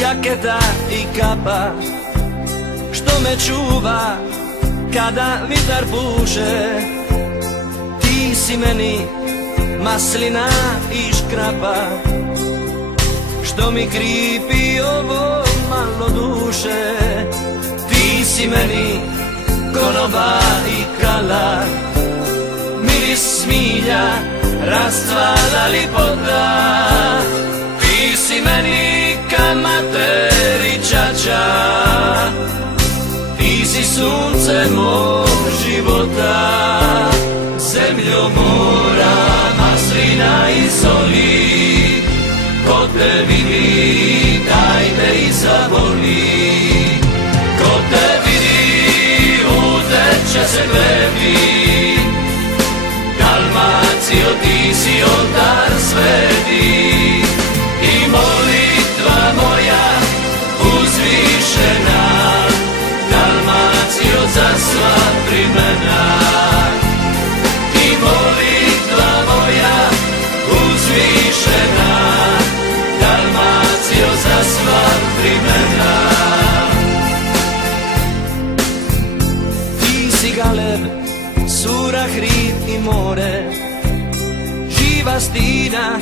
jaketa i kapa što me čuva kada vitar puše. Ti si meni maslina i škrapa što mi kripi ovo malo duše. Ti si meni konoba i kala, miris smilja, rastvara lipota. Ti si meni kamater i čača, ti si sunce mog života. Zemljo, mora, maslina i soli, ko te vidi, dajte i zavoli. Ko te vidi, uteče se glebi, Dalmacijo, ti si oltar sveti. I molitva moja uzvišena, Dalmacijo, za sva vremena. I molitva moja uzvišena, Dalmacijo, za sva vremena. Ti si galeb, sura, hrib i more, živa stina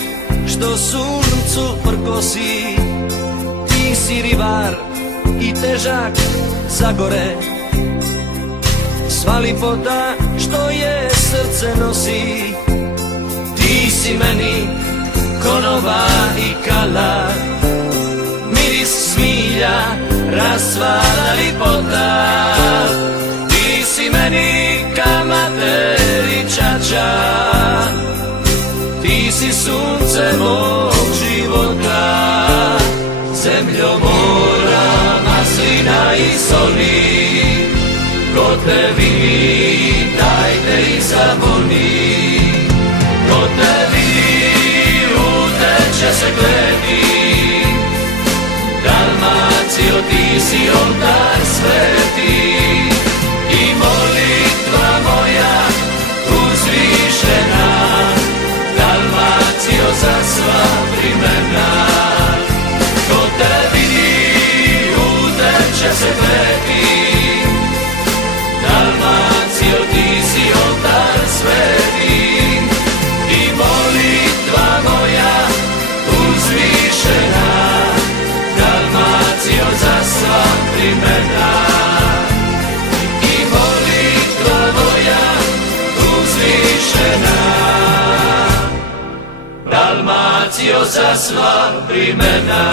što suncu prkosi. Ti si ribar i težak za gore, sva lipota što je srce nosi. Ti si meni konoba i kala, miris smilja, rastvara lipota. Ti si meni kamater i čača, ti si sunce mog života. Zemljo, mora, maslina i soli, ko te vidi, dajte i zavoli. Ko te vidi, uteče se gledi, Dalmacijo, ti si oltar sveti. I molitva moja uzvišena, Dalmacijo, za sva vremena. Ko te vidi, uteče se gledi, Dalmacijo, ti si oltar sveti. I molitva moja uzvišena, Dalmacijo, za sva vremena. I molitva moja uzvišena, Dalmacijo, za sva vremena.